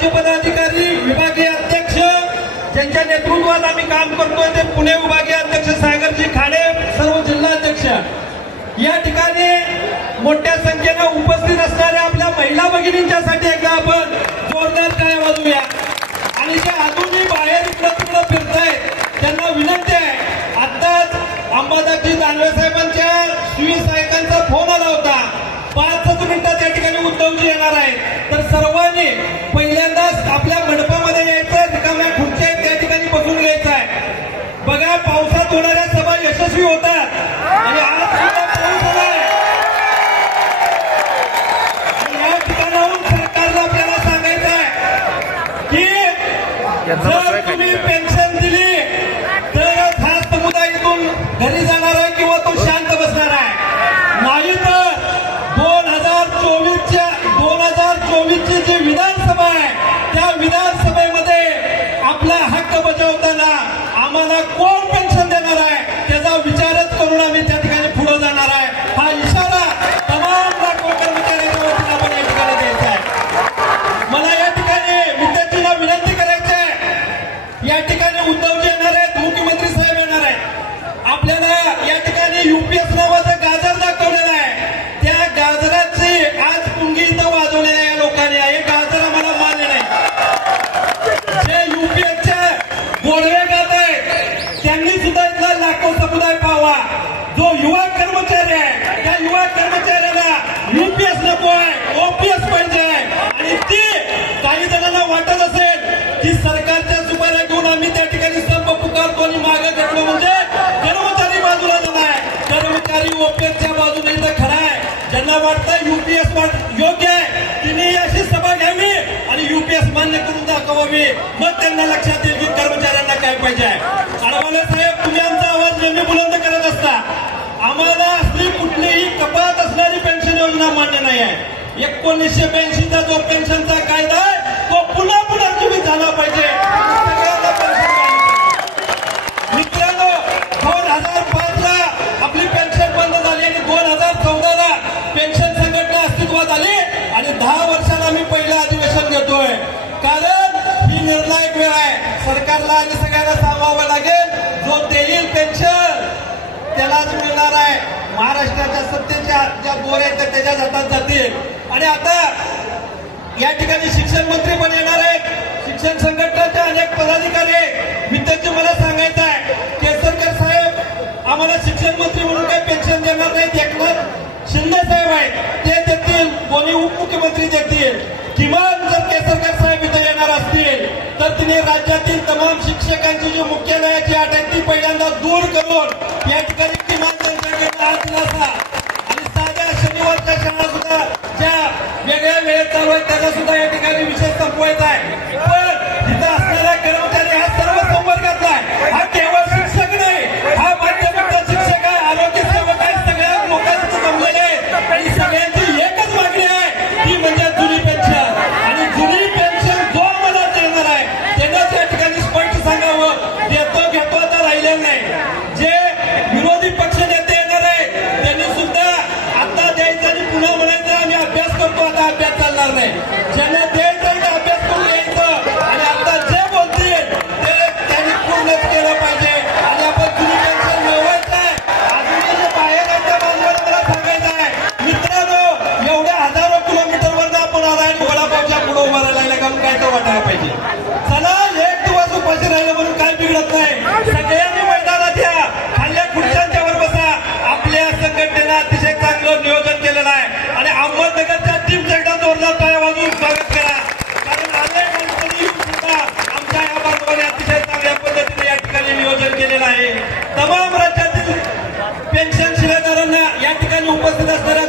राज्य पदाधिकारी विभागीय अध्यक्ष ज्यांच्या नेतृत्वात आम्ही काम करतोय ते पुणे विभागीय अध्यक्ष सागरजी खाडे सर्व जिल्हाध्यक्ष. या ठिकाणी मोठ्या संख्येनं उपस्थित असणाऱ्या आपल्या महिला भगिनींच्यासाठी एकदा आपण जोरदार काय वाजूया आणि जे अजूनही बाहेर इकडं तिकडं फिरतायत त्यांना विनंती आहे आताच अंबादासजी दानवे साहेबांच्या सुई फोन आला होता. पाचच मिनिटात या ठिकाणी उद्धवजी येणार आहेत. तर सर्वांनी जर तुम्ही पेन्शन दिली तरच हा समुदाय इथून घरी जाणार आहे किंवा तो शांत बसणार आहे? नाही तर दोन हजार चोवीसच्या दोन हजार चोवीसची जी विधानसभा आहे त्या विधानसभेमध्ये आपला हक्क बजावताना आम्हाला कोण पेन्शन जो युवा कर्मचारी आहे. त्या युवा कर्मचाऱ्याला युपीएस नको आहे. ओपीएस पाहिजे आहे. आणि ती काही जणांना वाटत असेल की सरकारच्या सुपाऱ्या घेऊन आम्ही त्या ठिकाणी संप पुकारतो आणि मागे घेतलो म्हणजे कर्मचारी बाजूला जाणार कर्मचारी ओपीएसच्या बाजूने तर खरा आहे. ज्यांना वाटतं युपीएस योग्य आहे तिने अशी सभा घ्यावी आणि युपीएस मान्य करून दाखवावी. मग त्यांना लक्षात येईल की कर्मचाऱ्यांना काय पाहिजे आहे. अडवाले साहेब तुम्ही आमचा आवाज नेहमी नाही आहे. एकोणीसशे ब्याऐंशीचा जो पेन्शनचा कायदा आहे तो पुन्हा पुन्हा तुम्ही झाला पाहिजे. मित्रांनो दोन हजार पाच ला आपली पेन्शन बंद झाली आणि दोन हजार चौदा ला पेन्शन संघटना अस्तित्वात आली आणि दहा वर्षाला आम्ही पहिलं अधिवेशन घेतोय. कारण ही निर्णायक वेळ आहे. सरकारला आणि सगळ्यांना सांगावं लागेल जो देईल पेन्शन त्यालाच मिळणार आहे. महाराष्ट्राच्या सत्तेच्या ज्या गोर आहेत त्या त्याच्याच हातात जातील. आणि आता या ठिकाणी शिक्षण मंत्री पण येणार आहेत. शिक्षण संघटनाचे अनेक पदाधिकारी आहेत. विद्यार्थी मला सांगायचं आहे केसरकर साहेब आम्हाला शिक्षण मंत्री म्हणून काही पेन्शन देणार नाहीत. एकनाथ शिंदे साहेब आहेत ते देतील. कोणी उपमुख्यमंत्री देतील. किमान जर केसरकर साहेब इथं येणार असतील तर तिने राज्यातील तमाम शिक्षकांची जी मुख्यालयाची अट आहे ती पहिल्यांदा दूर करून या ठिकाणी असा आणि साध्या शनिवारच्या शाळा सुद्धा ज्या वेगळ्या वेळेत चालू आहेत त्याचा सुद्धा या ठिकाणी विशेष संपवायचा आहे. Buenas tardes.